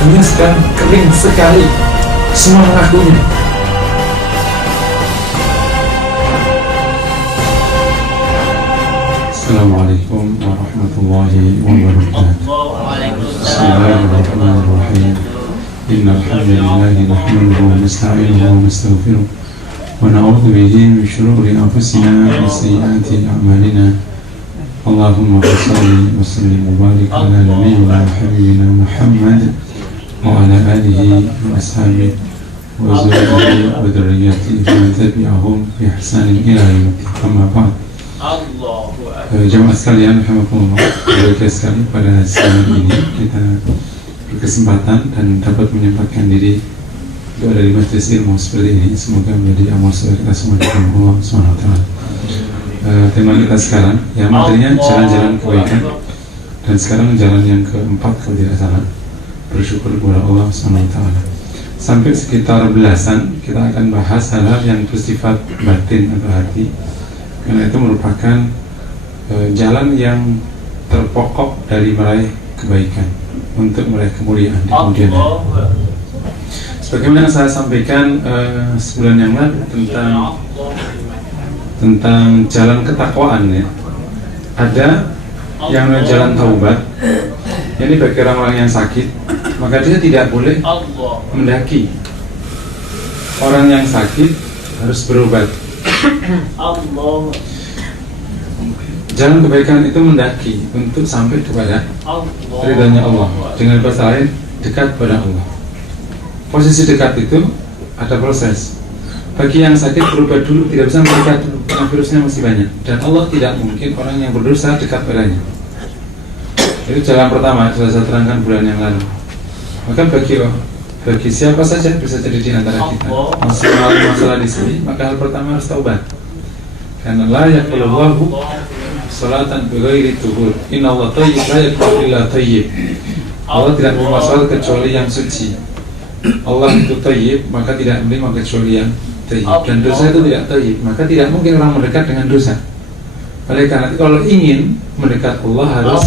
dunia sedang kering sekali, semua mengakuinya. Assalamualaikum warahmatullahi wabarakatuh. Bismillahirrahmanirrahim. Innal hamdalillahi nahmaduhu wa nasta'inuhu wa nastaghfiruh wa na'udzu bihi min shururi anfusina wa sayyiati a'malina. Allahumma shalli wa sallim wa barik ala nabiyyina habibina Muhammad wa ala alihi wa ashabihi wa zurriyyatihi wa dzurriyyatihi wa tabi'ahum bi ihsanin ila yaumil qiyamah. Amma ba'd. Jemaah sekalian, alhamdulillah, berbahagia sekali pada siang ini kita berkesempatan dan dapat menyempatkan diri doa dari majelis ilmu seperti ini. Semoga menjadi amal soleh kita semua dari Allah Subhanahu wa taala. Tema kita sekarang ya materinya jalan-jalan kebaikan, dan sekarang jalan yang keempat kalau tidak salah, bersyukur kepada Allah Subhanahu wa taala. Sampai sekitar belasan kita akan bahas hal-hal yang bersifat batin atau hati, karena itu merupakan jalan yang terpokok dari meraih kebaikan untuk meraih kemuliaan di kemudian hari. Sebagaimana saya sampaikan sebulan yang lalu tentang jalan ketakwaan ya. Ada yang jalan taubat. Ini bagi orang-orang yang sakit, maka dia tidak boleh mendaki. Orang yang sakit harus berobat. Jalan kebaikan itu mendaki untuk sampai kepada ridhanya Allah. Dengan bahasa lain, dekat pada Allah. Posisi dekat itu ada proses. Bagi yang sakit berobat dulu, tidak bisa mendekat dulu karena virusnya masih banyak. Dan Allah tidak mungkin orang yang berdosa dekat padanya. Itu jalan pertama, sudah saya terangkan bulan yang lalu. Maka bagi siapa saja bisa jadi di antara kita masih mengalami masalah di sini, maka hal pertama harus taubat. Karena la yaqbalullahu salatan bighairi tuhur. Innallaha thayyib la yaqbalu illa thayyib. Allah tidak menerima salat kecuali yang suci. Allah itu thayyib, maka tidak menerima kecuali yang thayyib. Dan dosa itu tidak thayyib, maka tidak mungkin orang mendekat dengan dosa. Oleh karena itu kalau ingin mendekat Allah harus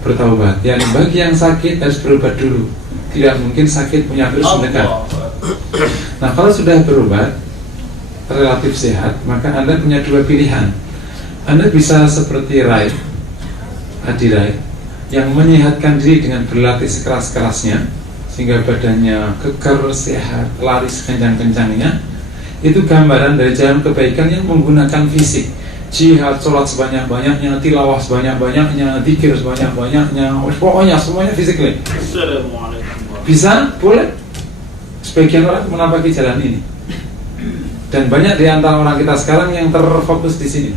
bertaubat. Yani bagi yang sakit harus berobat dulu. Tidak mungkin sakit punya virus mendekat. Nah, kalau sudah berobat relatif sehat, maka Anda punya dua pilihan. Anda bisa seperti Adi Rai yang menyehatkan diri dengan berlatih sekeras-kerasnya sehingga badannya keker, sehat, lari sekencang-kencangnya. Itu gambaran dari jalan kebaikan yang menggunakan fisik. Jihad, sholat sebanyak-banyaknya, tilawah sebanyak-banyaknya, zikir sebanyak-banyaknya, pokoknya semuanya fisik. Bisa, boleh. Sebagian orang menampaki jalan ini. Dan banyak di antara orang kita sekarang yang terfokus di sini.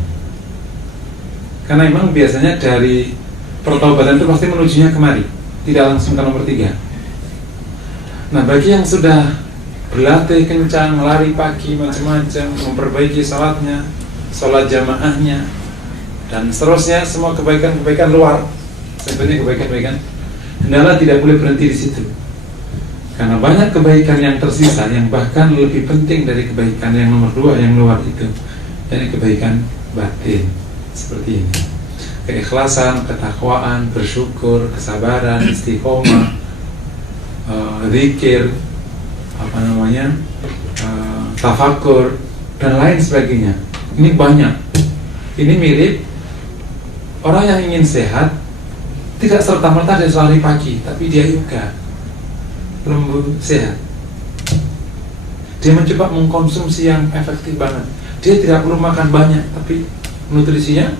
Karena memang biasanya dari pertaubatan itu pasti menujunya kemari, tidak langsung ke nomor 3. Nah, bagi yang sudah berlatih kencang, lari pagi macam-macam, memperbaiki sholatnya, sholat jamaahnya, dan seterusnya, semua kebaikan-kebaikan luar, sebenarnya kebaikan-kebaikan, hendaklah tidak boleh berhenti di situ. Karena banyak kebaikan yang tersisa yang bahkan lebih penting dari kebaikan yang nomor 2 yang luar itu, yakni kebaikan batin seperti ini. Keikhlasan, ketakwaan, bersyukur, kesabaran, istiqomah, zikir, tafakur, dan lain sebagainya. Ini banyak. Ini mirip orang yang ingin sehat, tidak serta-merta dia lari pagi, tapi dia yoga, lembu sehat. Dia mencoba mengkonsumsi yang efektif banget. Dia tidak perlu makan banyak, tapi nutrisinya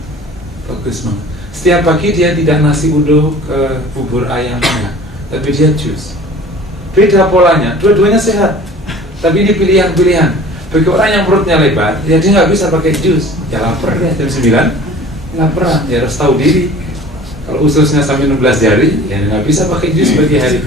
bagus banget. Setiap pagi dia tidak nasi uduk ke bubur ayamnya, tapi dia jus. Beda polanya, dua-duanya sehat, tapi ini pilihan-pilihan. Bagi orang yang perutnya lebar, ya dia nggak bisa pakai jus. Ya lapar ya, jam 9 lapar, ya harus tahu diri. Kalau ususnya sampai 16 jari, ya nggak bisa pakai jus pagi hari.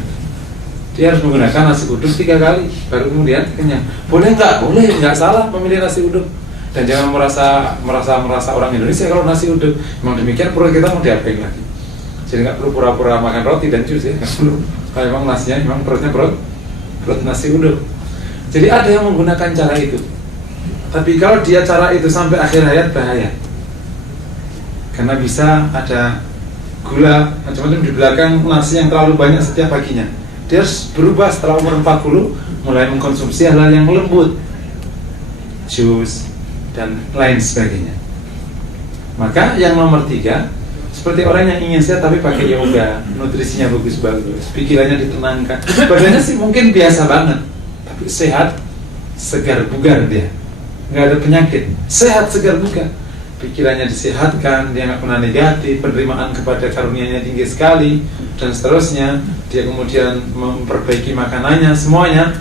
Dia harus menggunakan nasi uduk 3 kali, baru kemudian kenyang. Boleh nggak? Boleh, nggak salah memilih nasi uduk. Dan jangan merasa orang Indonesia kalau nasi uduk. Memang demikian, perut kita mau diapain lagi? Jadi nggak perlu pura-pura makan roti dan jus ya, nggak perlu. Kalau memang nasinya, memang perutnya perut nasi uduk. Jadi ada yang menggunakan cara itu. Tapi kalau dia cara itu sampai akhir hayat, bahaya. Karena bisa ada gula macam-macam di belakang nasi yang terlalu banyak setiap paginya. Dia harus berubah setelah umur 40, mulai mengkonsumsi hal-hal yang lembut, jus dan lain sebagainya. Maka yang nomor 3, seperti orang yang ingin sehat tapi pakai yoga, nutrisinya bagus-bagus, pikirannya ditenangkan, badannya sih mungkin biasa banget, tapi sehat, segar bugar dia, nggak ada penyakit, sehat segar bugar, pikirannya disehatkan, dia nggak pernah negatif, penerimaan kepada karunia-Nya tinggi sekali, dan seterusnya. Dia kemudian memperbaiki makanannya, semuanya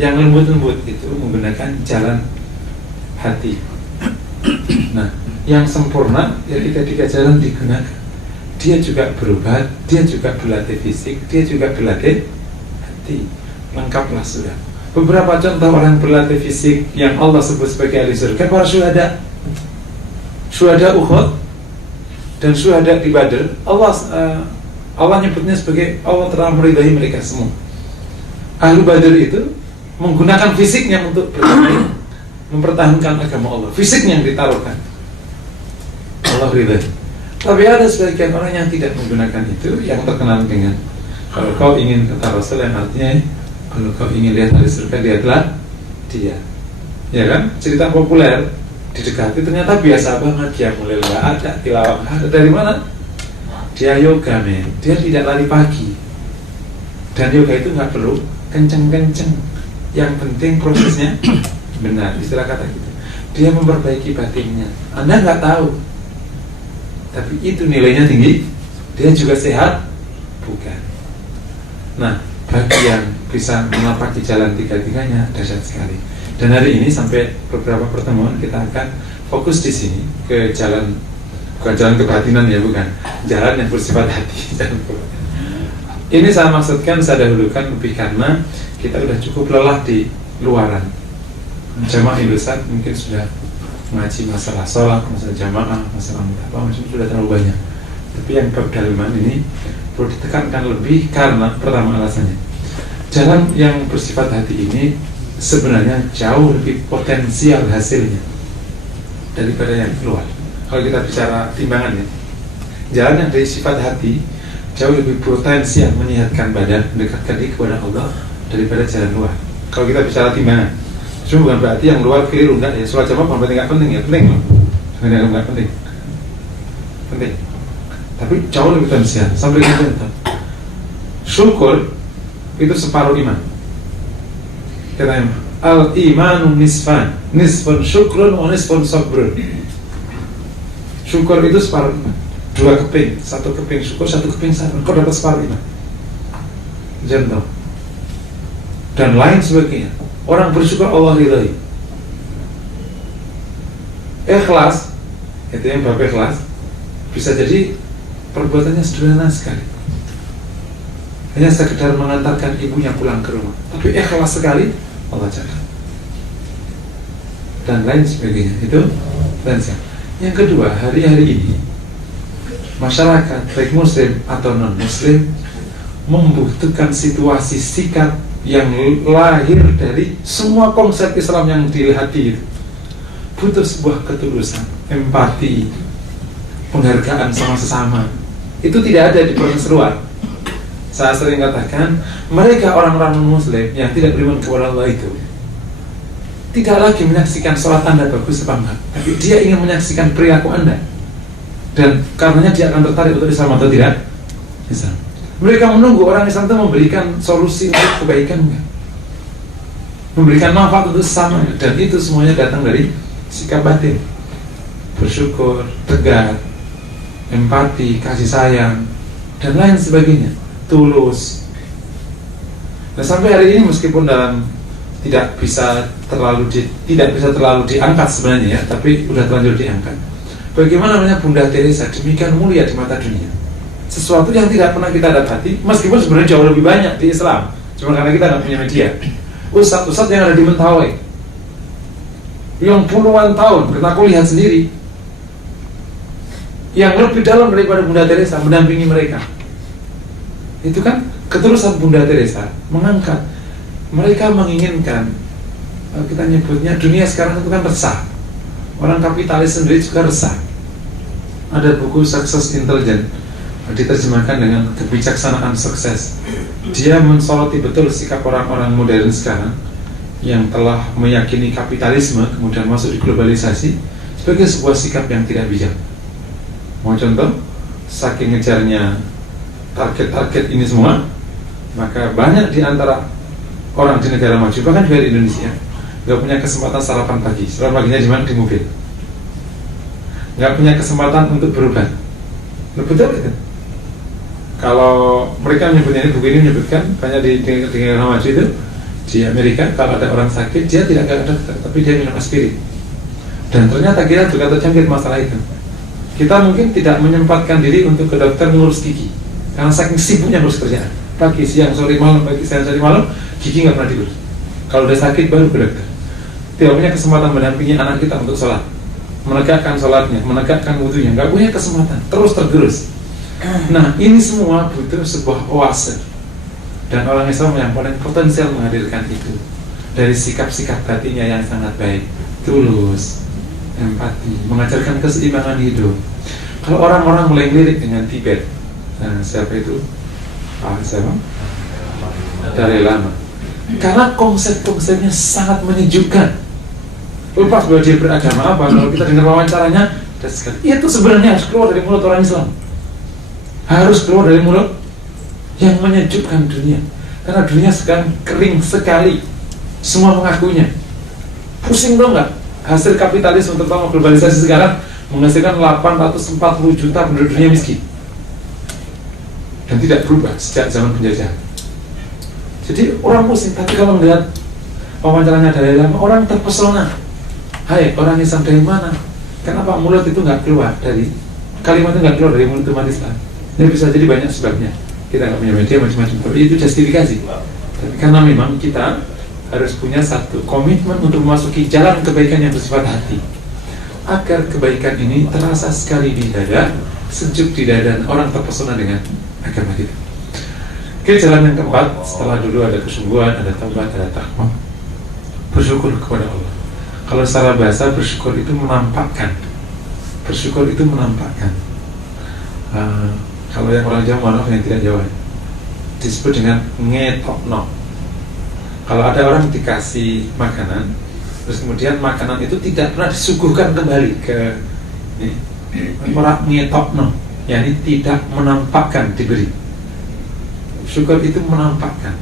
yang lembut-lembut itu menggunakan jalan hati. Nah, yang sempurna ya tiga jalan digunakan. Dia juga berubah, dia juga berlatih fisik, dia juga berlatih hati. Lengkaplah sudah. Beberapa contoh orang berlatih fisik yang Allah sebut sebagai ahli surga, para syuhada, syuhada Uhud dan syuhada di Badr. Allah nyebutnya sebagai Allah telah meridai mereka semua. Ahli Badr itu menggunakan fisiknya untuk bertanding, mempertahankan agama Allah. Fisiknya yang ditaruhkan, Allah ridai. Tapi ada sebagian orang yang tidak menggunakan itu, yang terkenal dengan kalau kau ingin kata Rasul, yang artinya kalau kau ingin lihat ahli surga, lihatlah dia. Ya kan? Cerita populer, didekati ternyata biasa banget, dia mulai nggak ada, tilawah nggak ada. Dari mana? Dia yoga, men. Dia tidak lari pagi. Dan yoga itu nggak perlu kenceng-kenceng. Yang penting prosesnya benar, istilah kata gitu. Dia memperbaiki batinnya. Anda nggak tahu, tapi itu nilainya tinggi. Dia juga sehat, bukan? Nah, bagi yang bisa menapaki jalan tiga-tiganya dahsyat sekali. Dan hari ini sampai beberapa pertemuan kita akan fokus di sini ke jalan, bukan jalan kebatinan ya, bukan, jalan yang bersifat hati. Ini saya maksudkan, saya dahulukan lebih karena kita sudah cukup lelah di luaran. Jamaah Indosat mungkin sudah mengaji masalah sholat, masalah jamaah, masalah apa macam sudah terlalu banyak. Tapi yang bab dalaman ini perlu ditekankan lebih karena pertama alasannya, jalan yang bersifat hati ini sebenarnya jauh lebih potensial hasilnya daripada yang keluar. Kalau kita bicara timbangan ya, jalan yang dari sifat hati jauh lebih potensial menyehatkan badan, mendekatkan diri kepada Allah daripada jalan luar. Kalau kita bicara timbangan, cuma bukan berarti yang luar keliru, enggak ya. Sholat jamaah bukan berarti nggak penting ya, penting loh. Nggak penting, penting. Tapi jauh lebih potensial. Sampai kita contoh, syukur itu separuh iman. Katanya al-imanu nisfan, nisfun syukrun wa nisfun sabrun. Syukur itu separuh iman, 2 keping, 1 keping syukur, 1 keping sabar. Kau dapat separuh iman. Jangan. Dan lain sebagainya. Orang bersyukur Allah ridai. Ikhlas, itu yang bab ikhlas, bisa jadi perbuatannya sederhana sekali, hanya sekedar mengantarkan ibunya pulang ke rumah, tapi ikhlas sekali, Allah jaga. Dan lain sebagainya. Itu dan yang kedua, hari-hari ini masyarakat baik muslim atau non muslim membutuhkan situasi sikap yang lahir dari semua konsep Islam yang di hati itu. Butuh sebuah ketulusan, empati, penghargaan sama sesama. Itu tidak ada di proses luar. Saya sering katakan, mereka orang-orang non-muslim yang tidak beriman kepada Allah itu tidak lagi menyaksikan sholat Anda bagus apa enggak, tapi dia ingin menyaksikan perilaku Anda. Dan karenanya dia akan tertarik untuk Islam atau tidak Islam. Mereka menunggu orang Islam itu memberikan solusi untuk kebaikan, memberikan manfaat untuk sesama, dan itu semuanya datang dari sikap batin, bersyukur, tegar, empati, kasih sayang, dan lain sebagainya, tulus. Nah, sampai hari ini meskipun dalam tidak bisa terlalu diangkat sebenarnya ya, tapi sudah terlanjur diangkat. Bagaimana namanya Bunda Teresa demikian mulia di mata dunia. Sesuatu yang tidak pernah kita dapati, meskipun sebenarnya jauh lebih banyak di Islam, cuma karena kita tidak punya media. Ustadz yang ada di Mentawai, yang puluhan tahun, kita aku lihat sendiri, yang lebih dalam daripada Bunda Teresa mendampingi mereka. Itu kan ketulusan Bunda Teresa mengangkat. Mereka menginginkan, kita nyebutnya dunia sekarang itu kan resah. Orang kapitalis sendiri juga resah. Ada buku Success Intelligence, diterjemahkan dengan kebijaksanaan sukses. Dia mensoroti betul sikap orang-orang modern sekarang yang telah meyakini kapitalisme kemudian masuk di globalisasi sebagai sebuah sikap yang tidak bijak. Mau contoh, saking ngejarnya target-target ini semua, maka banyak di antara orang di negara maju, bahkan juga di Indonesia, nggak punya kesempatan sarapan pagi. Sarapan paginya di mana? Di mobil. Nggak punya kesempatan untuk berobat. Betul gitu. Kalau mereka menyebutnya, ini buku ini menyebutkan banyak di negara maju itu, di Amerika kalau ada orang sakit dia tidak ke dokter, tapi dia minum aspirin. Dan ternyata kita juga terjangkit masalah itu. Kita mungkin tidak menyempatkan diri untuk ke dokter ngurus gigi karena saking sibuknya ngurus kerjaan. Pagi, siang, sore, malam, pagi, siang, sore, malam, gigi nggak pernah diurus. Kalau udah sakit baru ke dokter. Tidak punya kesempatan mendampingi anak kita untuk sholat, menegakkan sholatnya, menegakkan wudhunya, nggak punya kesempatan, terus tergerus. Nah, ini semua butuh sebuah oase, dan orang Islam yang paling potensial menghadirkan itu dari sikap-sikap batinnya yang sangat baik, tulus, empati, mengajarkan keseimbangan hidup. Kalau orang-orang mulai lirik dengan Tibet, nah, siapa itu? Siapa? Dalai Lama. Karena konsep-konsepnya sangat menyejukkan. Lepas bahwa dia beragama apa, kalau kita dengar wawancaranya, itu sebenarnya harus keluar dari mulut orang Islam. Harus keluar dari mulut yang menyejukkan dunia. Karena dunia sekarang kering sekali. Semua mengakuinya. Pusing dong nggak? Hasil kapitalisme terutama globalisasi sekarang menghasilkan 840 juta penduduk dunia miskin. Dan tidak berubah sejak zaman penjajahan. Jadi orang pusing, tapi kalau melihat wawancaranya Dalai Lama, orang terpesona. Hai, orang Islam dari mana? Kenapa mulut itu nggak keluar dari kalimat itu nggak keluar dari mulut umat Islam? Ini bisa jadi banyak sebabnya. Kita nggak punya media macam-macam, tapi itu justifikasi. Tapi karena memang kita harus punya satu komitmen untuk memasuki jalan kebaikan yang bersifat hati, agar kebaikan ini terasa sekali di dada, sejuk di dada, dan orang terpesona dengan agama kita. Oke, jalan yang keempat, setelah dulu ada kesungguhan, ada taubat, ada takwa, bersyukur kepada Allah. Kalau secara bahasa bersyukur itu menampakkan. Bersyukur itu menampakkan. Kalau yang orang Jawa, maaf yang tidak Jawa, disebut dengan ngetokno. Kalau ada orang dikasih makanan, terus kemudian makanan itu tidak pernah disuguhkan kembali ke orang ngetokno, yakni tidak menampakkan diberi. Syukur itu menampakkan.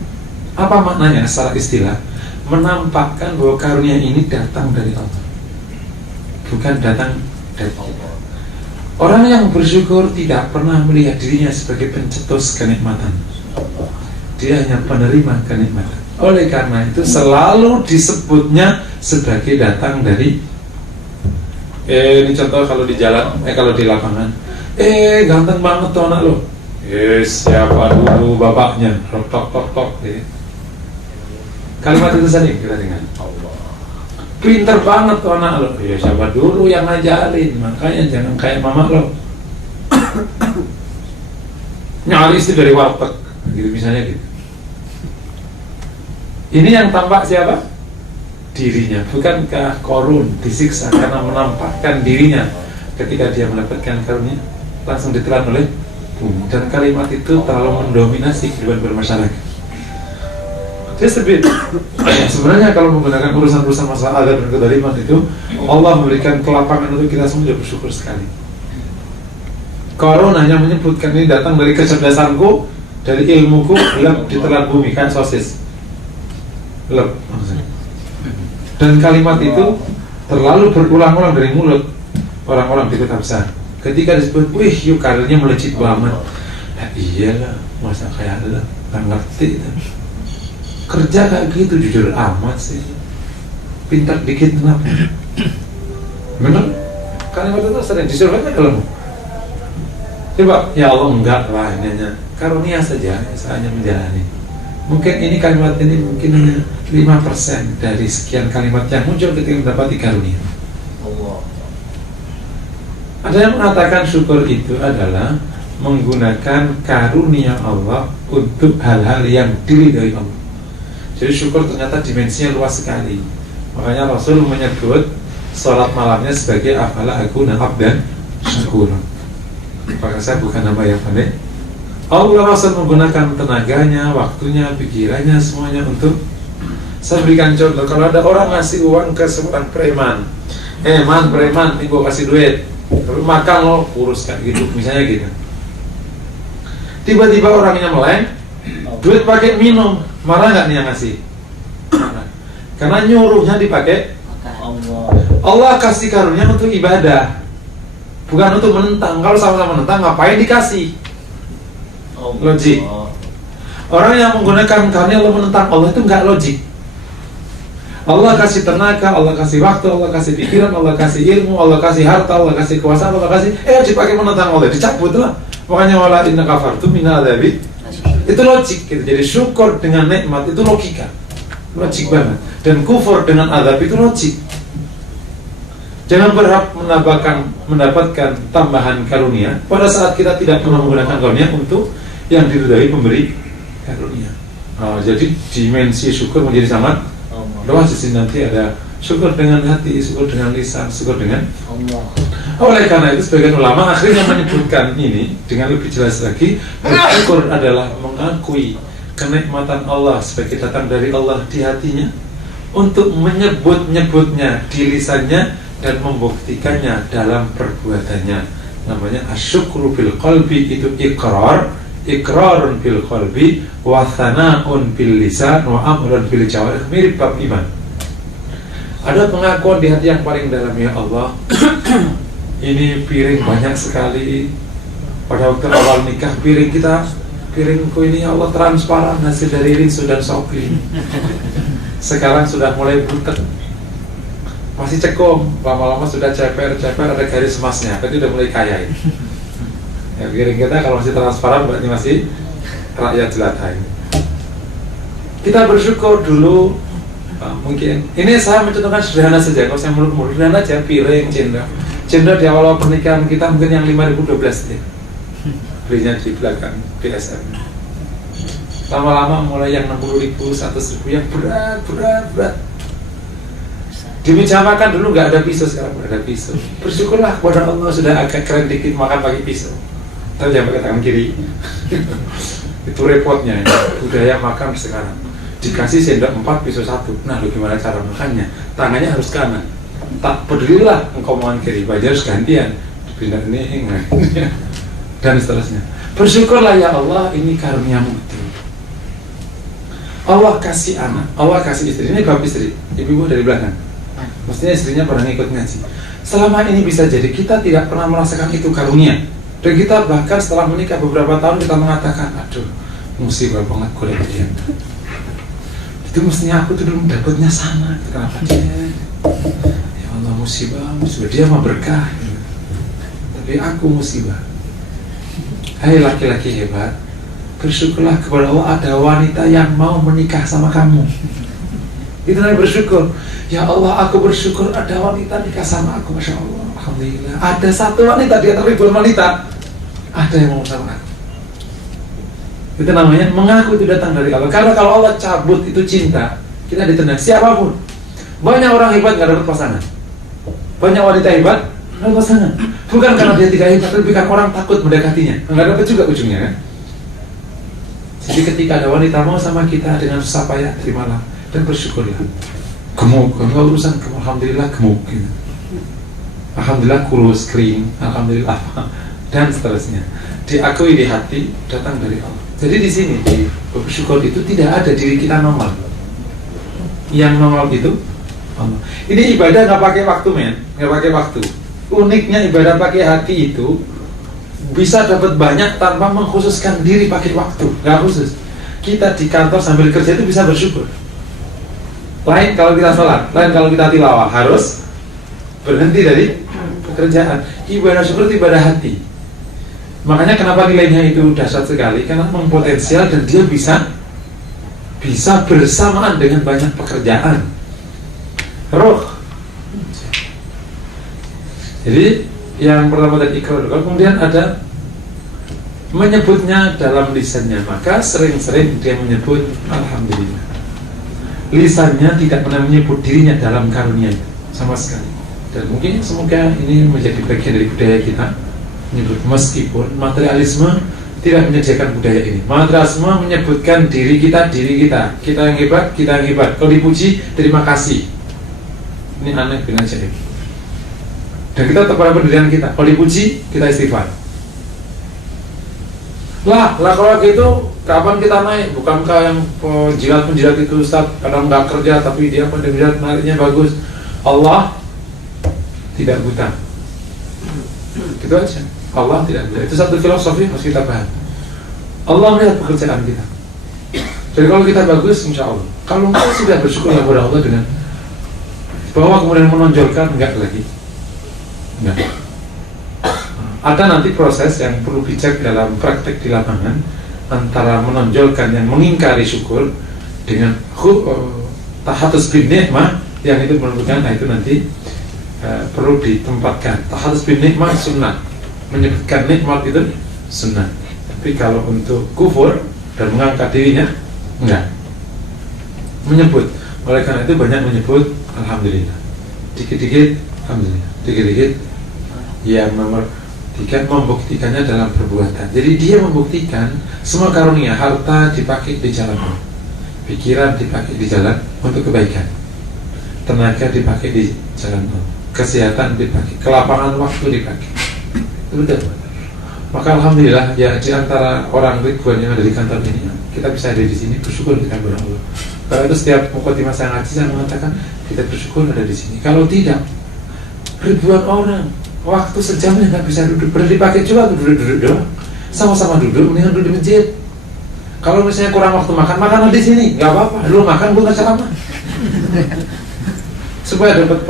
Apa maknanya secara istilah? Menampakkan bahwa karunia ini datang dari Allah, bukan datang dari Allah. Orang yang bersyukur tidak pernah melihat dirinya sebagai pencetus kenikmatan. Dia hanya penerima kenikmatan. Oleh karena itu selalu disebutnya sebagai datang dari ini contoh kalau di jalan, kalau di lapangan, ganteng banget tuh anak lo. Siapa dulu bapaknya? Tok. Kalimat itu saja kita dengar. Pinter banget tuh anak lo. Ya siapa dulu yang ngajarin? Makanya jangan kayak mama lo. Nyaris itu dari warteg, gitu misalnya gitu. Ini yang tampak siapa? Dirinya. Bukankah Korun disiksa karena menampakkan dirinya ketika dia mendapatkan karunia langsung ditelan oleh bumi? Dan kalimat itu terlalu mendominasi kehidupan bermasyarakat. Jadi sebenarnya kalau menggunakan urusan-urusan masalah adab dan kedoliman itu, Allah memberikan kelapangan untuk kita semua bersyukur sekali. Korun hanya menyebutkan ini datang dari kecerdasanku, dari ilmuku, lep ditelan bumi kayak sosis. Lep. Dan kalimat itu terlalu berulang-ulang dari mulut orang-orang di kota besar. Ketika disebut, wih, yuk karirnya melejit banget. Nah, iyalah, masa kayak ada, nggak ngerti itu. Kerja kayak gitu jujur amat sih, pintar dikit kenapa? Bener? Kalimat itu sering disurveinya kalau coba, ya Allah enggak lah, ini hanya karunia saja, saya hanya menjalani. Mungkin ini kalimat ini mungkin hanya 5% dari sekian kalimat yang muncul ketika mendapati karunia. Ada yang mengatakan syukur itu adalah menggunakan karunia Allah untuk hal-hal yang diridhoi Allah. Jadi syukur ternyata dimensinya luas sekali. Makanya Rasul menyebut sholat malamnya sebagai afala akuna abdan syukur. Maka saya bukan hamba yang pandai. Allah Rasul menggunakan tenaganya, waktunya, pikirannya, semuanya untuk. Saya berikan contoh, kalau ada orang ngasih uang ke seorang preman, man preman, nih gua kasih duit, tapi makan lo, kurus kan gitu, misalnya gitu. Tiba-tiba orangnya meleng, duit pakai minum, marah nggak nih yang ngasih? Marah. Karena nyuruhnya dipakai. Allah kasih karunia untuk ibadah, bukan untuk menentang. Kalau sama-sama menentang, ngapain dikasih? Logik. Orang yang menggunakan karunia Allah menentang Allah itu nggak logik. Allah kasih tenaga, Allah kasih waktu, Allah kasih pikiran, Allah kasih ilmu, Allah kasih harta, Allah kasih kuasa, Allah kasih dipakai menentang Allah, dicabut lah. Makanya wala inna kafartum minal adzabi. Itu logik gitu. Jadi syukur dengan nikmat itu logika. Logik banget. Dan kufur dengan azab itu logik. Jangan berharap mendapatkan tambahan karunia pada saat kita tidak pernah menggunakan karunia untuk yang diridhai pemberi karunia. Jadi dimensi syukur menjadi sangat luas. Di sini nanti ada syukur dengan hati, syukur dengan lisan, syukur dengan Allah. Oleh karena itu sebagian ulama akhirnya menyebutkan ini dengan lebih jelas lagi. Bersyukur adalah mengakui kenikmatan Allah sebagai datang dari Allah di hatinya, untuk menyebut-nyebutnya di lisannya dan membuktikannya dalam perbuatannya. Namanya asyukru bil qalbi, itu iqrarun bil qalbi wa thana'un bil lisan wa amrun bil jawarih. Mirip bab iman. Ada pengakuan di hati yang paling dalam, ya Allah, ini piring banyak sekali. Pada waktu awal nikah piringku ini ya Allah transparan, hasil dari rinso dan shopping. Sekarang sudah mulai butek, masih cekung, lama-lama sudah ceper, ada garis emasnya, tapi udah mulai kaya ini. Ya, piring kita kalau masih transparan berarti masih rakyat jelata ini. Kita bersyukur dulu. Mungkin ini saya mencontohkan sederhana saja, kalau saya muluk-muluk sederhana aja, piring, cendera di awal pernikahan kita mungkin yang 5.012 deh, belinya di belakang BSM. Lama-lama mulai yang 60.000, 100.000 yang berat. Di meja makan dulu nggak ada pisau, sekarang udah ada pisau. Bersyukurlah kepada Allah, sudah agak keren dikit makan pakai pisau. Tapi jangan pakai tangan kiri. Itu repotnya ya. Budaya makan sekarang. Dikasih sendok 4, pisau 1. Nah, lu gimana cara makannya? Tangannya harus kanan. Tak pedulilah engkau makan kiri, baju harus gantian. Dipindah ini, dan seterusnya. Bersyukurlah ya Allah, ini karunia-Mu. Allah kasih anak, Allah kasih istri. Ini bab istri, ibu dari belakang. Mestinya istrinya pernah ngikut ngaji. Selama ini bisa jadi kita tidak pernah merasakan itu karunia. Dan kita bahkan setelah menikah beberapa tahun kita mengatakan, aduh, musibah banget gue lihat dia. Itu mestinya aku tuh dulu dapatnya sana. Kenapa dia? Ya Allah, musibah dia mah berkah. Tapi aku musibah. Hai laki-laki hebat, bersyukurlah kepada Allah ada wanita yang mau menikah sama kamu. Itu namanya bersyukur. Ya Allah, aku bersyukur ada wanita nikah sama aku. Masya Allah, alhamdulillah. Ada satu wanita di antara ribuan wanita, ada yang mau sama aku. Itu namanya mengaku itu datang dari Allah. Karena kalau Allah cabut itu cinta, kita ditendang siapapun. Banyak orang hebat nggak dapat pasangan. Banyak wanita hebat nggak dapat pasangan. Bukan karena dia tidak hebat, tapi karena orang takut mendekatinya. Nggak dapat juga ujungnya kan. Jadi ketika ada wanita mau sama kita dengan susah payah, terimalah dan bersyukurlah. Gemuk, enggak urusan gemuk, alhamdulillah gemuk gitu. Alhamdulillah kurus, kering, alhamdulillah apa, dan seterusnya. Diakui di hati, datang dari Allah. Jadi di sini di bersyukur itu tidak ada diri kita normal. Yang normal itu Allah. Ini ibadah nggak pakai waktu, men, nggak pakai waktu. Uniknya ibadah pakai hati itu bisa dapat banyak tanpa mengkhususkan diri pakai waktu, nggak khusus. Kita di kantor sambil kerja itu bisa bersyukur. Lain kalau kita sholat, lain kalau kita tilawah, harus berhenti dari pekerjaan. Ibadah syukur itu ibadah hati. Makanya kenapa nilainya itu dahsyat sekali, karena mempotensial dan dia bisa bersamaan dengan banyak pekerjaan. Roh. Jadi yang pertama tadi ikrar, kemudian ada menyebutnya dalam lisannya, maka sering-sering dia menyebut alhamdulillah. Lisannya tidak pernah menyebut dirinya dalam karunia sama sekali. Dan mungkin semoga ini menjadi bagian dari budaya kita. menyebut, meskipun materialisme tidak menyediakan budaya ini. Materialisme menyebutkan diri kita yang hebat, kita yang hebat. Kalau dipuji, terima kasih. Ini aneh bin ajaib. Dan kita tetap pada pendirian kita. Kalau dipuji, kita istighfar. Lah kalau gitu, kapan kita naik? Bukankah yang penjilat itu Ustaz kadang nggak kerja, tapi dia penjilat nariknya bagus. Allah tidak buta. Gitu aja. Allah tidak buta. Itu satu filosofi yang harus kita paham. Allah melihat pekerjaan kita. Jadi kalau kita bagus, insya Allah. Kalau kita sudah bersyukur kepada Allah dengan bahwa kemudian menonjolkan, enggak lagi. Enggak. Ada nanti proses yang perlu bijak dalam praktek di lapangan antara menonjolkan yang mengingkari syukur dengan tahatus bin nikmah yang itu menunjukkan, nah itu nanti perlu ditempatkan. Tahatus bin nikmah sunnah, menyebutkan nikmat itu sunnah. Tapi kalau untuk kufur dan mengangkat dirinya, enggak. Menyebut, oleh karena itu banyak menyebut alhamdulillah. Dikit-dikit alhamdulillah, dikit-dikit. Yang nomor 3, membuktikannya dalam perbuatan. Jadi dia membuktikan semua karunia, harta dipakai di jalan Allah, pikiran dipakai di jalan untuk kebaikan, tenaga dipakai di jalan Allah, kesehatan dipakai, kelapangan waktu dipakai. Itu betul. Maka alhamdulillah ya, di antara orang ribuan yang ada di kantor ini, kita bisa ada di sini, bersyukur kita kepada Allah. Kalau itu setiap mukadimah saya ngaji, saya mengatakan kita bersyukur ada di sini. Kalau tidak, ribuan orang waktu sejamnya nggak bisa duduk, berarti dipakai juga tuh duduk doang. Sama-sama duduk, mendingan duduk di masjid. Kalau misalnya kurang waktu makan di sini, nggak apa-apa. Lu makan, gue nggak ceramah. Supaya dapat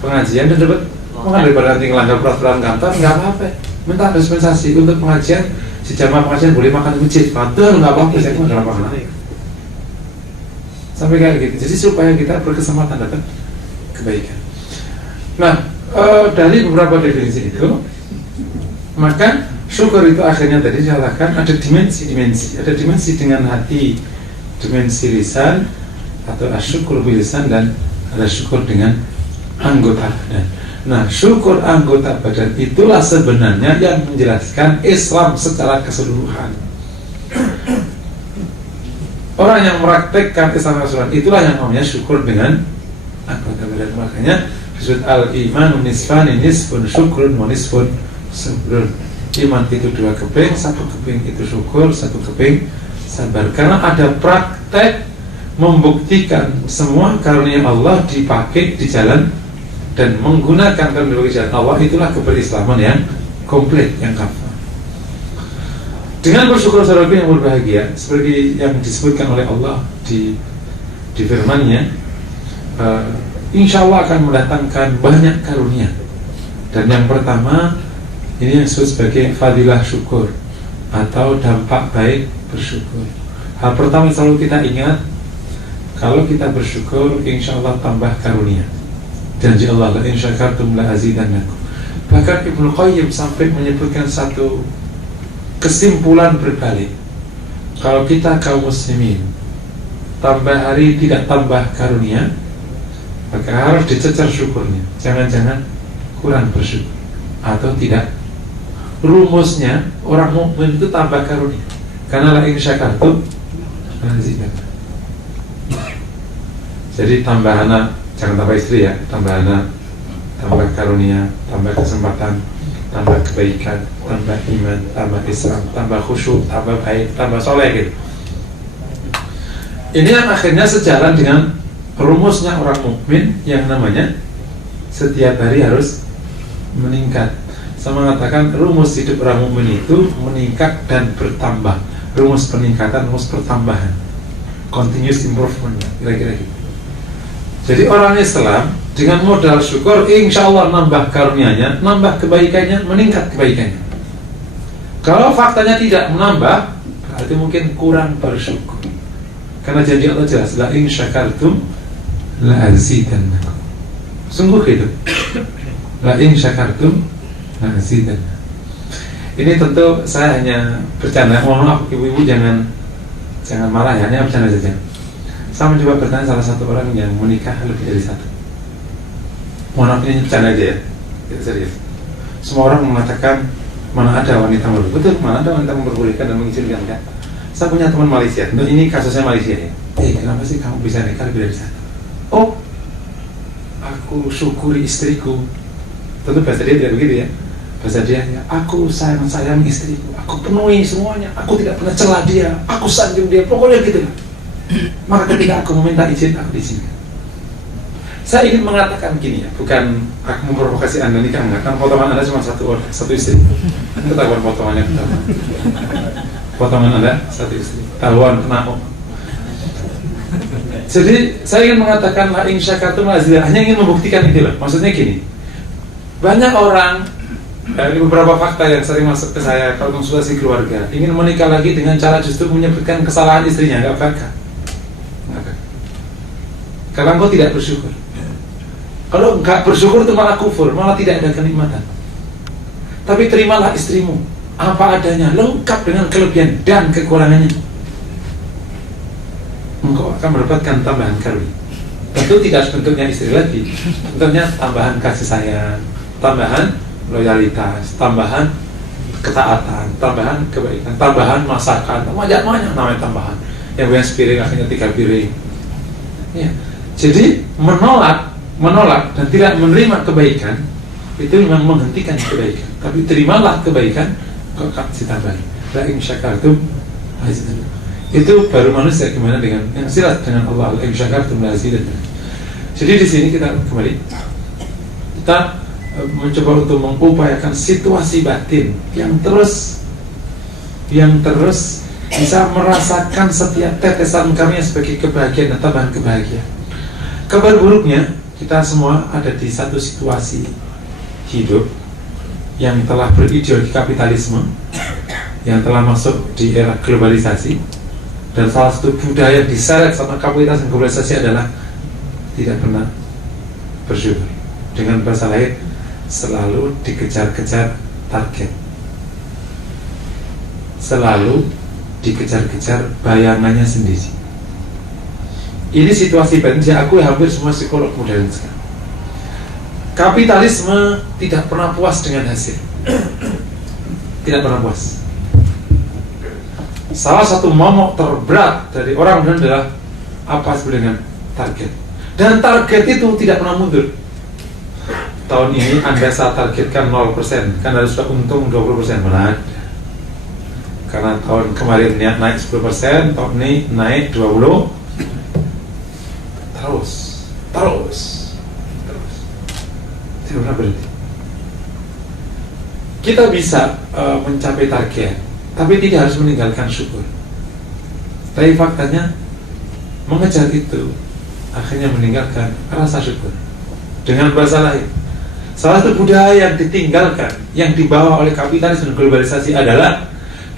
pengajian dan dapat makan, daripada nanti ngelanggar peraturan kantor, nggak apa-apa. Minta dispensasi untuk pengajian, si jamaah pengajian boleh makan di masjid. Betul, nggak apa-apa. Saya nggak apa-apa. Sampai kayak gitu. Jadi supaya kita berkesempatan dapat kebaikan. Nah, dari beberapa definisi itu, maka syukur itu akhirnya tadi dinyatakan ada dimensi-dimensi. Ada dimensi dengan hati, dimensi lisan atau asyukur bilisan, dan ada syukur dengan anggota badan. Nah, syukur anggota badan itulah sebenarnya yang menjelaskan Islam secara keseluruhan. Orang yang mempraktekkan Islam keseluruhan itulah yang namanya syukur dengan anggota badan. Makanya disebut al-iman nisfani, nisfun syukrun wa nisfun sabrun. Iman itu 2 keping, 1 keping itu syukur, 1 keping sabar. Karena ada praktek membuktikan semua karunia Allah dipakai di jalan dan menggunakan karunia di jalan Allah, itulah keberislaman yang komplit, yang kafah. Dengan bersyukur saudara yang berbahagia, seperti yang disebutkan oleh Allah di firman-Nya, insya Allah akan mendatangkan banyak karunia. Dan yang pertama, ini yang disebut sebagai fadilah syukur atau dampak baik bersyukur. Hal pertama yang selalu kita ingat, kalau kita bersyukur, insya Allah tambah karunia. Janji Allah, la in syakartum la azidannakum. Bahkan Ibnu Qayyim sampai menyebutkan satu kesimpulan berbalik. Kalau kita kaum muslimin tambah hari tidak tambah karunia, maka harus dicecar syukurnya. Jangan-jangan kurang bersyukur atau tidak. Rumusnya orang mukmin itu tambah karunia. Karena la in syakartum la azidannakum. Jadi tambah anak, jangan tambah istri ya, tambah anak, tambah karunia, tambah kesempatan, tambah kebaikan, tambah iman, tambah Islam, tambah khusyuk, tambah baik, tambah soleh gitu. Ini yang akhirnya sejalan dengan rumusnya orang mukmin yang namanya setiap hari harus meningkat. Saya mengatakan rumus hidup orang mukmin itu meningkat dan bertambah. Rumus peningkatan, rumus pertambahan, continuous improvement, kira-kira gitu. Jadi orang Islam dengan modal syukur, insya Allah nambah karunianya, nambah kebaikannya, meningkat kebaikannya. Kalau faktanya tidak menambah, berarti mungkin kurang bersyukur. Karena janji Allah jelas, la in syakartum la azidannakum. Sungguh itu. La in syakartum la azidannakum. Ini tentu saya hanya bercanda. Mohon maaf ibu-ibu, jangan marah ya, hanya bercanda saja. Saya mencoba bertanya salah satu orang yang menikah lebih dari 1. Mohon maaf, ini bercanda aja ya, tidak serius. Semua orang Mana ada wanita betul, mana ada wanita memperbolehkan dan mengizinkan kan? Saya punya teman Malaysia, ini kasusnya Malaysia ya. Kenapa sih kamu bisa nikah lebih dari satu? Oh, aku syukuri istriku. Tentu bahasa dia tidak begitu ya. Bahasa dia ya, aku sayang istriku, aku penuhi semuanya, aku tidak pernah celah dia, aku sanjung dia, pokoknya gitu. Maka ketika aku meminta izin, aku diizinkan. Saya ingin mengatakan gini ya, bukan aku memprovokasi Anda nikah, enggak, kan potongan Anda cuma satu istri. Ketahuan potongannya ketahuan. Potongan Anda satu istri, tahuan kena. Jadi saya ingin mengatakan la in syakartum lazidannakum, hanya ingin membuktikan itu loh. Maksudnya gini, banyak orang, ini beberapa fakta yang sering masuk ke saya kalau konsultasi keluarga, ingin menikah lagi dengan cara justru menyebutkan kesalahan istrinya, enggak bakal. Kalau engkau tidak bersyukur, kalau enggak bersyukur itu malah kufur, malah tidak ada kenikmatan. Tapi terimalah istrimu apa adanya, lengkap dengan kelebihan dan kekurangannya. Engkau akan mendapatkan tambahan karunia. Tentu tidak bentuknya istri lagi, bentuknya tambahan kasih sayang, tambahan loyalitas, tambahan ketaatan, tambahan kebaikan, tambahan masakan, banyak namanya tambahan. Yang punya sepiring akhirnya 3 piring. Ya. Jadi menolak dan tidak menerima kebaikan itu memang menghentikan kebaikan. Tapi terimalah kebaikan, kau akan ditambahi. La in syakartum lazidannakum. Itu baru manusia gimana dengan yang silat dengan Allah. La in syakartum lazidannakum. Jadi di sini kita kembali, kita mencoba untuk mengupayakan situasi batin yang terus bisa merasakan setiap tetesan kami sebagai kebahagiaan dan tambahan kebahagiaan. Kabar buruknya, kita semua ada di satu situasi hidup yang telah berideologi kapitalisme, yang telah masuk di era globalisasi, dan salah satu budaya yang diseret sama kapitalisme dan globalisasi adalah tidak pernah bersyukur. Dengan bahasa lain, selalu dikejar-kejar target, selalu dikejar-kejar bayangannya sendiri. Ini situasi batin saya akui hampir semua psikolog modern sekarang. Kapitalisme tidak pernah puas dengan hasil. Tidak pernah puas. Salah satu momok terberat dari orang modern adalah apa sebenarnya target. Dan target itu tidak pernah mundur. Tahun ini Anda saya targetkan 0%, kan harus sudah untung 20%, mana ada. Karena tahun kemarin naik 10%, tahun ini naik 20%. Terus tidak pernah berhenti. Kita bisa mencapai target, tapi tidak harus meninggalkan syukur. Tapi faktanya mengejar itu akhirnya meninggalkan rasa syukur. Dengan bahasa lain, salah satu budaya yang ditinggalkan, yang dibawa oleh kapitalis dan globalisasi adalah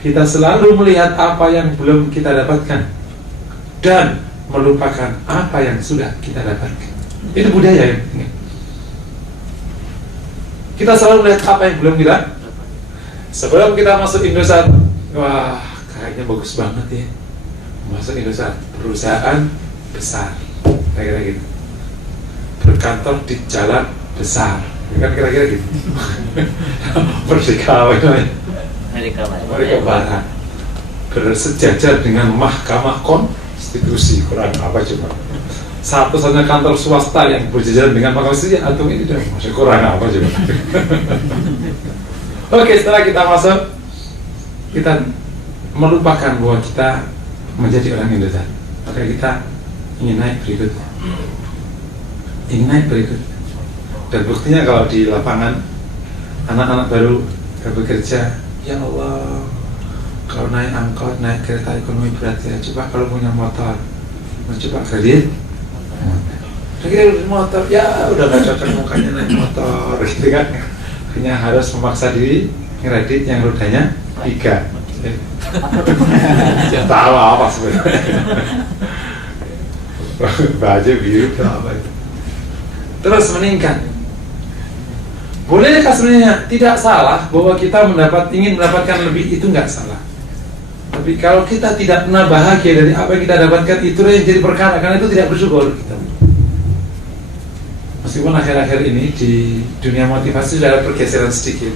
kita selalu melihat apa yang belum kita dapatkan dan melupakan apa yang sudah kita dapatkan. Itu budaya yang kita selalu melihat apa yang belum kita. Sebelum kita masuk Indosat, wah kayaknya bagus banget ya, masuk Indosat, perusahaan besar, kira-kira gitu, berkantor di jalan besar, kan kira-kira gitu. Merdeka Barat, bersejajar dengan Mahkamah Konstitusi, kurang apa coba? Satu-satunya kantor swasta yang berjajaran dengan Mahkamah Konstitusi, atau ini dah masih kurang apa coba? Oke, setelah kita masuk, kita melupakan bahwa kita menjadi orang Indonesia. Maka kita ingin naik berikutnya, dan buktinya kalau di lapangan anak-anak baru bekerja, ya Allah, kalau naik angkot, naik kereta ekonomi berat ya. Coba kalau punya motor, coba kredit motor, ya udah gak cocok mukanya naik motor, gitu kan. Akhirnya harus memaksa diri kredit yang rodanya 3. Tahu apa sebenarnya? Baju biru apa itu? Terus meningkat. Bolehkah sebenarnya? Tidak salah bahwa kita ingin mendapatkan lebih, itu nggak salah. Tapi kalau kita tidak pernah bahagia dari apa yang kita dapatkan, itulah yang jadi perkara, karena itu tidak bersyukur kita. Meskipun akhir-akhir ini di dunia motivasi sudah ada pergeseran sedikit.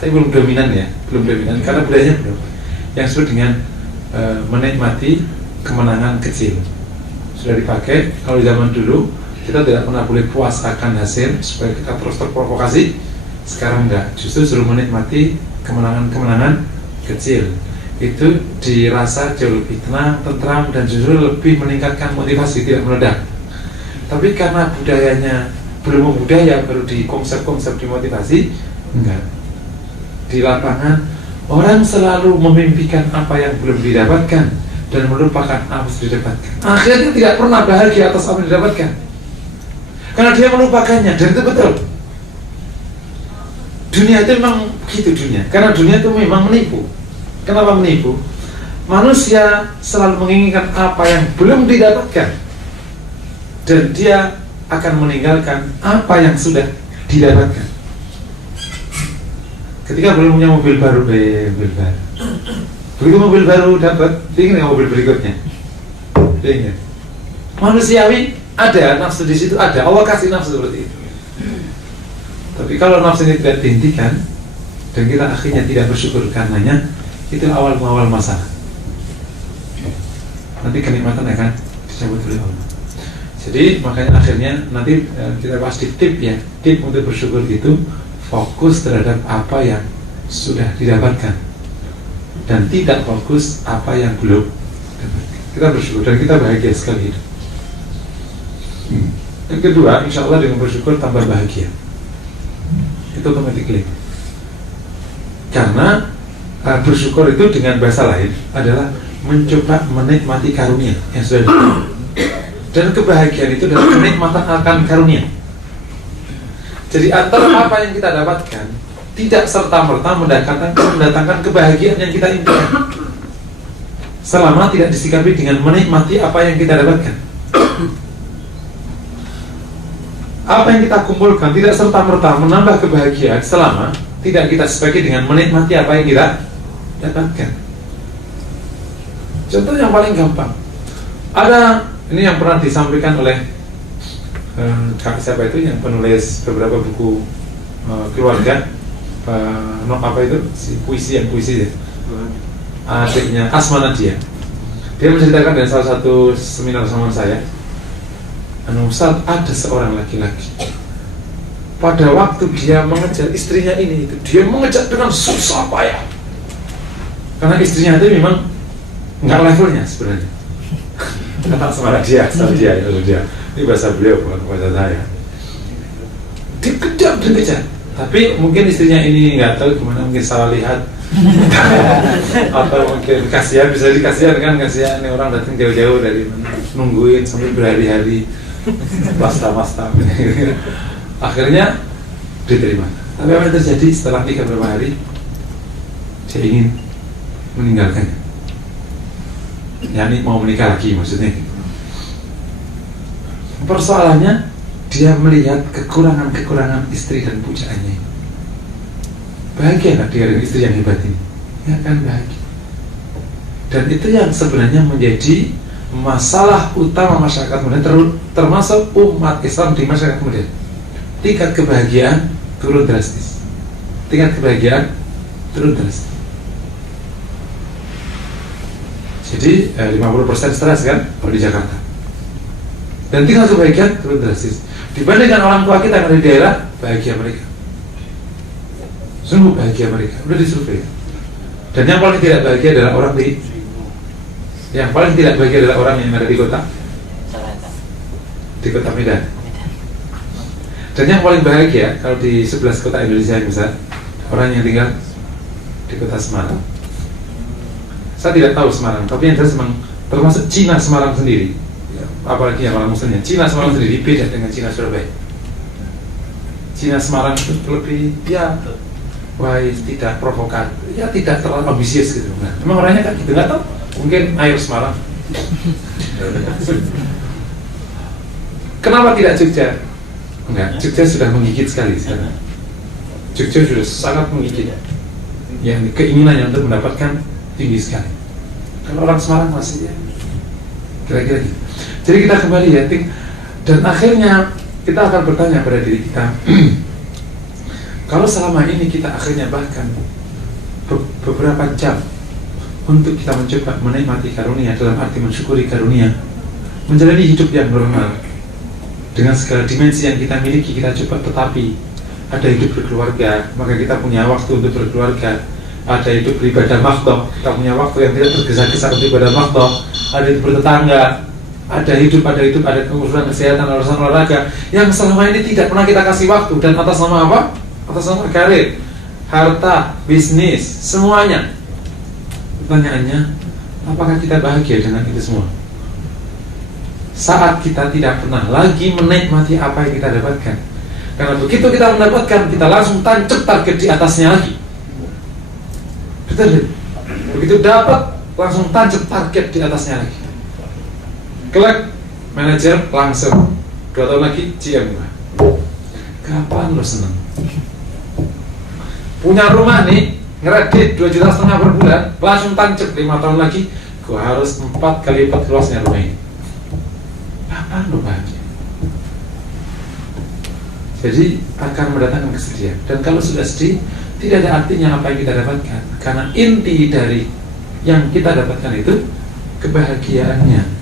tapi belum dominan ya, belum dominan karena budayanya belum. Yang disebut dengan menikmati kemenangan kecil sudah dipakai. Kalau di zaman dulu kita tidak pernah boleh puas akan hasil supaya kita terus terprovokasi. Sekarang enggak, justru suruh menikmati kemenangan-kemenangan kecil. Itu dirasa jauh lebih tenang, tentram, dan justru lebih meningkatkan motivasi, tidak meledak. Tapi karena budayanya belum budaya, baru di konsep-konsep dimotivasi, enggak. Di lapangan orang selalu memimpikan apa yang belum didapatkan dan melupakan apa yang didapatkan. Akhirnya tidak pernah bahagia atas apa yang didapatkan, karena dia melupakannya. Dan itu betul. Dunia itu memang begitu dunia, karena dunia itu memang menipu. Kenapa menipu? Manusia selalu menginginkan apa yang belum didapatkan, dan dia akan meninggalkan apa yang sudah didapatkan. Ketika belum punya mobil baru, begitu mobil baru dapat, ingin mobil berikutnya. Ingin. Manusiawi ada, nafsu di situ ada. Allah kasih nafsu seperti itu. Tapi kalau nafsu ini tidak dihentikan dan kita akhirnya tidak bersyukur karenanya, itu awal masalah. Nanti kenikmatan akan dicabut oleh Allah. Jadi makanya akhirnya nanti kita bahas di tip ya. Tip untuk bersyukur itu fokus terhadap apa yang sudah didapatkan dan tidak fokus apa yang belum didapatkan. Kita bersyukur dan kita bahagia sekali hidup. Yang kedua, insya Allah dengan bersyukur tambah bahagia. Itu automatically. Karena bersyukur itu dengan bahasa lain adalah mencoba menikmati karunia yang sudah diberikan. Dan kebahagiaan itu adalah kenikmatan akan karunia. Jadi antara apa yang kita dapatkan tidak serta-merta mendatangkan kebahagiaan yang kita impikan, selama tidak disikapi dengan menikmati apa yang kita dapatkan. Apa yang kita kumpulkan tidak serta-merta menambah kebahagiaan selama tidak kita sebagai dengan menikmati apa yang kita dapatkan. Contoh yang paling gampang, ada ini yang pernah disampaikan oleh siapa itu yang penulis beberapa buku keluarga, apa itu si puisi ya, adiknya Asma Nadia. Dia menceritakan dari salah satu seminar sama saya, Ustaz, ada seorang laki-laki pada waktu dia mengejar istrinya ini, dia mengejar dengan susah payah karena istrinya itu memang nggak levelnya sebenarnya. Kata sama dia, ini bahasa beliau bukan bahasa saya. Dikejar, tapi mungkin istrinya ini nggak tahu gimana, mungkin salah lihat atau mungkin kasihan, bisa dikasihan kan, kasihan nih orang datang jauh-jauh dari mana, nungguin sampai berhari-hari, pasta. Akhirnya diterima. Tapi apa yang terjadi setelah nikah beberapa hari, dia ingin meninggalkannya. Yani mau menikah lagi maksudnya. Persoalannya dia melihat kekurangan istri dan pujaannya. Bahagia nggak dia dengan istri yang hebat ini? Ya kan bahagia. Dan itu yang sebenarnya menjadi masalah utama masyarakat modern, termasuk umat Islam di masyarakat modern. Tingkat kebahagiaan turun drastis. 50% Jadi 50% stres kan kalau di Jakarta. Dan tingkat kebahagiaan turun drastis. Dibandingkan orang tua kita yang ada di daerah, bahagia mereka. Sungguh bahagia mereka. Udah disurvei. Dan yang paling tidak bahagia adalah orang yang ada di kota. Di kota Medan. Dan yang paling bahagia kalau di 11 kota Indonesia yang besar, orang yang tinggal di kota Semarang. Saya tidak tahu Semarang, tapi yang jelas memang termasuk Cina Semarang sendiri, ya, apalagi yang orang muslimnya. Cina Semarang sendiri beda dengan Cina Surabaya. Cina Semarang itu lebih tidak provokatif, ya tidak terlalu ambisius gitu. Nah, memang orangnya kan gitu, nggak tahu. Mungkin air Semarang. Kenapa tidak Jogja? Enggak, Jogja sudah menggigit sekali sekarang. Jogja sudah sangat menggigit. Yang keinginannya untuk mendapatkan tinggi sekali. Kalau orang Semarang masih ya kira-kira gitu. Jadi kita kembali ya, dan akhirnya kita akan bertanya pada diri kita, Kalau selama ini kita akhirnya bahkan beberapa jam untuk kita mencoba menikmati karunia, dalam arti mensyukuri karunia, menjalani hidup yang normal dengan segala dimensi yang kita miliki, kita coba. Tetapi ada hidup berkeluarga, maka kita punya waktu untuk berkeluarga. Ada hidup beribadah makhdhah, kita punya waktu yang tidak tergesa-gesa untuk ibadah makhdhah. Ada hidup bertetangga, ada urusan kesehatan, urusan olahraga yang selama ini tidak pernah kita kasih waktu. Dan atas nama apa? Atas nama karir, harta, bisnis, semuanya. Pertanyaannya, apakah kita bahagia dengan itu semua? Saat kita tidak pernah lagi menikmati apa yang kita dapatkan. Karena begitu kita mendapatkan, kita langsung tancap target di atasnya lagi. Betul? Begitu dapat, langsung tancap target di atasnya lagi. Kelak, manajer langsung 2 tahun lagi GM. Kapan lo senang? Punya rumah nih, ngeredit 2,5 juta per bulan, langsung tancap 5 tahun lagi, gua harus 4 kali lipat luasnya rumah ini. Kapan lo bahagia? Jadi akan mendatangkan kesedihan. Dan kalau sudah sedih, tidak ada artinya apa yang kita dapatkan. Karena inti dari yang kita dapatkan itu kebahagiaannya.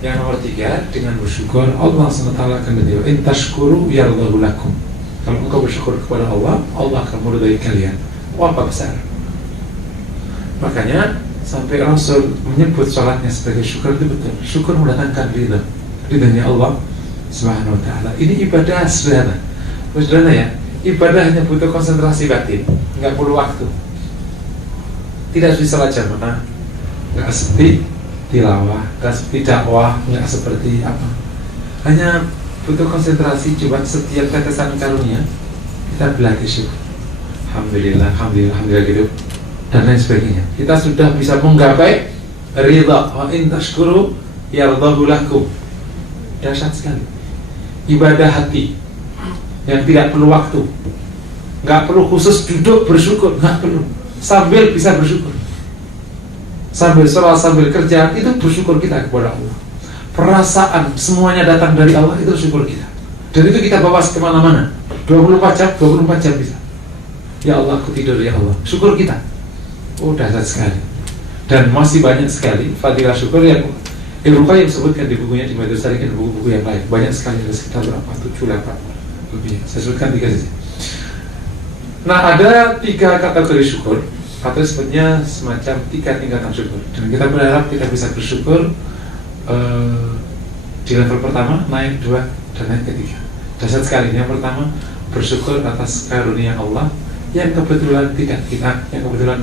Yang nomor 3, dengan bersyukur, Allah SWT akan beritahu, in tashkuru yardahu lakum. Kalau engkau bersyukur kepada Allah, Allah akan meridai kalian. Wah, apa besar. Makanya sampai Rasul menyebut sholatnya sebagai syukur, itu betul. Syukur mendatangkan ridha, ridhanya Allah Subhanahu wa ta'ala. Ini ibadah sederhana. Sederhana ya. Ibadah hanya butuh konsentrasi batin, nggak perlu waktu. Tidak seperti salat jamaah, nggak seperti tilawah, nggak seperti dakwah, nggak seperti apa. Hanya butuh konsentrasi. Coba setiap tetesan karunia kita berlatih syukur. Alhamdulillah, alhamdulillah, alhamdulillah gitu, dan lain sebagainya. Kita sudah bisa menggapai ridha. Wa in tashkuru yardahu lakum. Dahsyat sekali. Ibadah hati yang tidak perlu waktu, nggak perlu khusus duduk bersyukur, nggak perlu. Sambil bisa bersyukur, sambil sholat, sambil kerja, itu bersyukur kita kepada Allah. Perasaan semuanya datang dari Allah, itu syukur kita. Dan itu kita bawa kemana-mana. 24 jam bisa. Ya Allah, aku tidur, ya Allah, syukur kita. Oh, dahsyat sekali. Dan masih banyak sekali fadilah syukur yang Ibnu Qayyim sebutkan di bukunya, di Madarijus Salikin, buku-buku yang lain. Banyak sekali, ada sekitar berapa? 7-8 lebih. Saya sebutkan 3 saja. Nah, ada 3 kategori syukur, atau sebetulnya semacam 3 tingkatan syukur. Dan kita berharap kita bisa bersyukur di level pertama, naik 2, dan naik ke 3. Dasar sekali. Yang pertama, bersyukur atas karunia Allah yang kebetulan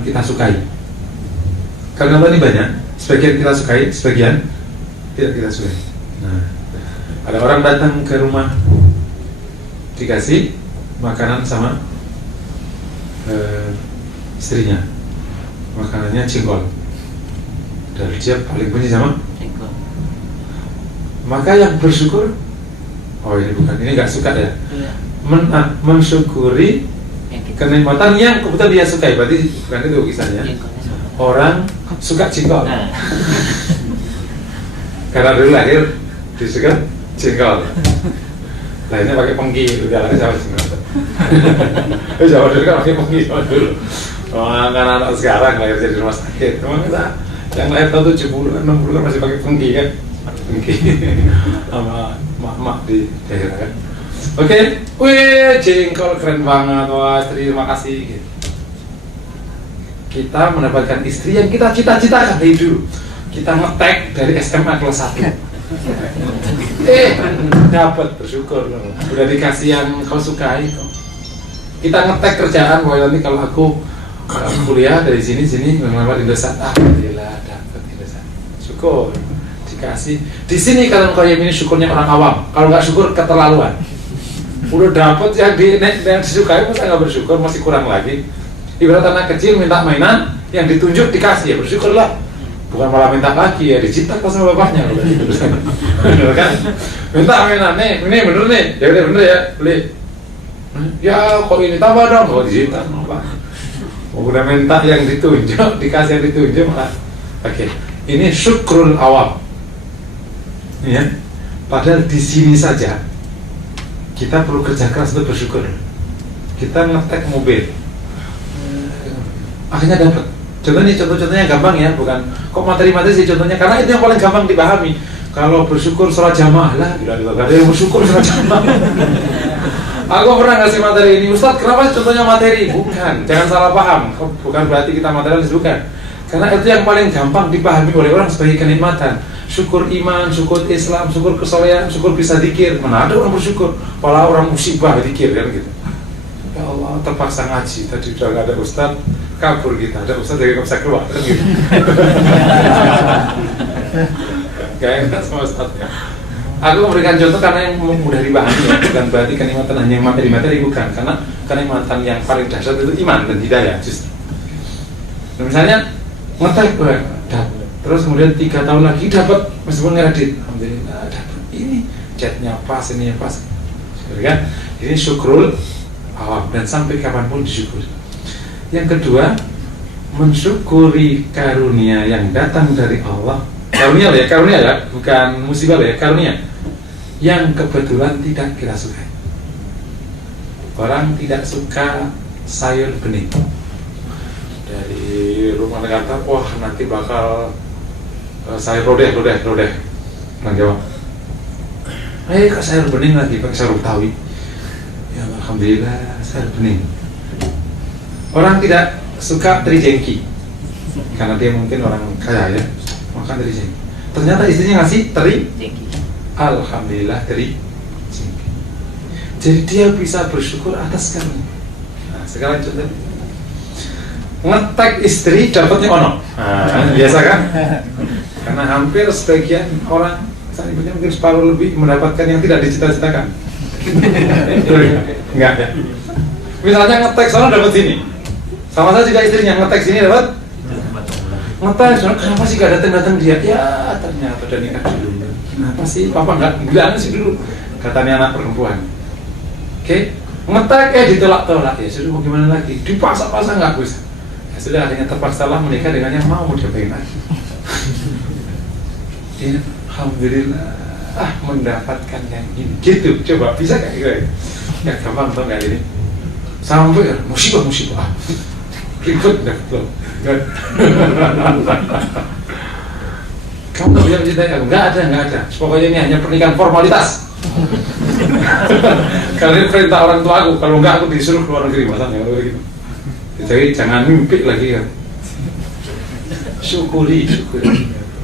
kita sukai. Karena Allah ini banyak, sebagian kita sukai, sebagian tidak kita sukai. Nah, ada orang datang ke rumah, dikasih makanan sama istrinya, makanannya jengkol, dan dia paling benci sama jengkol. Maka yang bersyukur, oh ini nggak suka ya, mensyukuri kenikmatan yang kebetulan dia sukai. Berarti bukan itu kisahnya. Orang suka jengkol. Karena dulu lahir disuka jengkol. Lainnya pakai pengki, jalannya sama jengkol. Jawa dulu kan pakai pengki sama dulu. Karena anak sekarang lahir jadi rumah sakit. Memang kita yang lahir tahun 70, 60 kan masih pakai pengki kan. Pengki sama mak-mak di daerah kan. Oke, wih jengkol keren banget, wah terima kasih gitu. Kita mendapatkan istri yang kita cita-citakan dari dulu. Kita ngetek dari SMA kelas 1. Dapat, bersyukur. Udah dikasih yang kau sukai kok. Kita ngetek kerjaan, bahwa nanti kalau aku kuliah dari sini melamar di Indosat, alhamdulillah dapat di Indosat. Syukur, dikasih. Di sini kalau kau yang ini syukurnya orang awam. Kalau nggak syukur keterlaluan. Udah dapat yang disukai, masa nggak bersyukur, masih kurang lagi. Ibarat anak kecil minta mainan, yang ditunjuk dikasih, ya bersyukurlah. Bukan malah minta lagi, ya dicipta sama bapaknya. Bener kan? Minta mainan, nih, ini bener nih, ya udah bener ya, beli. Ya kok ini tambah dong, kok dicipta apa? Udah minta yang ditunjuk, dikasih yang ditunjuk malah. Oke, ini syukrul awam. Ya, padahal di sini saja kita perlu kerja keras untuk bersyukur. kita ngetek mobil, akhirnya dapat. Contohnya gampang ya, bukan kok materi-materi sih contohnya, karena itu yang paling gampang dipahami. Kalau bersyukur sholat jamaah lah, gak ada yang bersyukur sholat jamaah. Aku pernah ngasih materi ini, Ustadz kenapa contohnya materi? Bukan, jangan salah paham. Bukan berarti kita materialis, bukan. Karena itu yang paling gampang dipahami oleh orang sebagai kenikmatan. Syukur iman, syukur Islam, syukur kesolehan, syukur bisa dikir. Mana ada orang bersyukur, malah orang musibah dikir kan gitu. Ya Allah, terpaksa ngaji, tadi udah gak ada Ustadz, kabur kita. Ada Ustadz jadi gak bisa keluar kan gitu. Gak enak sama Ustadznya. Aku memberikan contoh karena yang mudah dipahami ya, bukan berarti kenikmatan hanya yang materi-materi, bukan. Karena kenikmatan yang paling dahsyat itu iman dan hidayah justru. Nah, misalnya ngetek, terus kemudian 3 tahun lagi dapat, meskipun ngeredit, alhamdulillah dapat ini, chatnya pas, ini yang pas, kan? Ini syukrul awam dan sampai kapanpun disyukuri. Yang kedua, mensyukuri karunia yang datang dari Allah. Karunia ya, bukan musibah ya, karunia yang kebetulan tidak kita sukai. Orang tidak suka sayur bening. Dari rumah kata, wah nanti bakal sayur lodeh. Orang Jawa. Kok sayur bening lagi, pakai sayur Betawi. Ya alhamdulillah sayur bening. Orang tidak suka teri jengki, karena dia mungkin orang kaya ya. Makan teri jengki. Ternyata istrinya ngasih teri jengki. Alhamdulillah teri jengki. Jadi dia bisa bersyukur atas karunia. Nah, sekarang contoh ngetek istri dapatnya ono. Nah, biasa kan? Karena hampir sebagian orang, saya mungkin separuh lebih mendapatkan yang tidak dicita-citakan. Enggak ya. Misalnya ngetek sana dapat sini. Sama saya juga istrinya ngetek sini dapat. Ngetek, kenapa sih gak datang dia? Ya ternyata udah nikah dulu. Kenapa sih papa nggak bilang sih dulu? Katanya anak perempuan. Oke, ngetek ditolak-tolak ya. Sudah mau gimana lagi? Dipaksa-paksa nggak bisa. Ya sudah akhirnya terpaksalah menikah dengan yang mau diapain lagi. Ya, alhamdulillah mendapatkan yang ini. Gitu, coba bisa kayak gitu? Ya gampang tau nggak ini? Sampai ya musibah. Ribut dah tuh. Kamu tidak mencintai aku? Nggak ada. Pokoknya ini hanya pernikahan formalitas. Karena ini perintah orang tua aku. Kalau nggak aku disuruh keluar negeri, masalahnya kalau gitu. Jadi jangan mimpi lagi kan. Syukuri.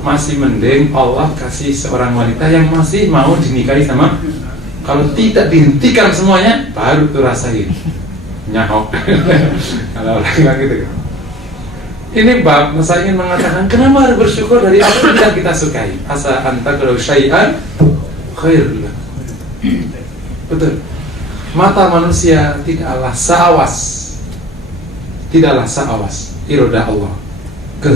Masih mending Allah kasih seorang wanita yang masih mau dinikahi sama. Kalau tidak dihentikan semuanya, baru tuh rasain nyahok. Kalau laki-laki gitu. Ini bab, saya ingin mengatakan kenapa harus bersyukur dari apa yang tidak kita sukai. Asa anta kalau syai'an khair. Betul. Mata manusia tidaklah seawas iroda Allah.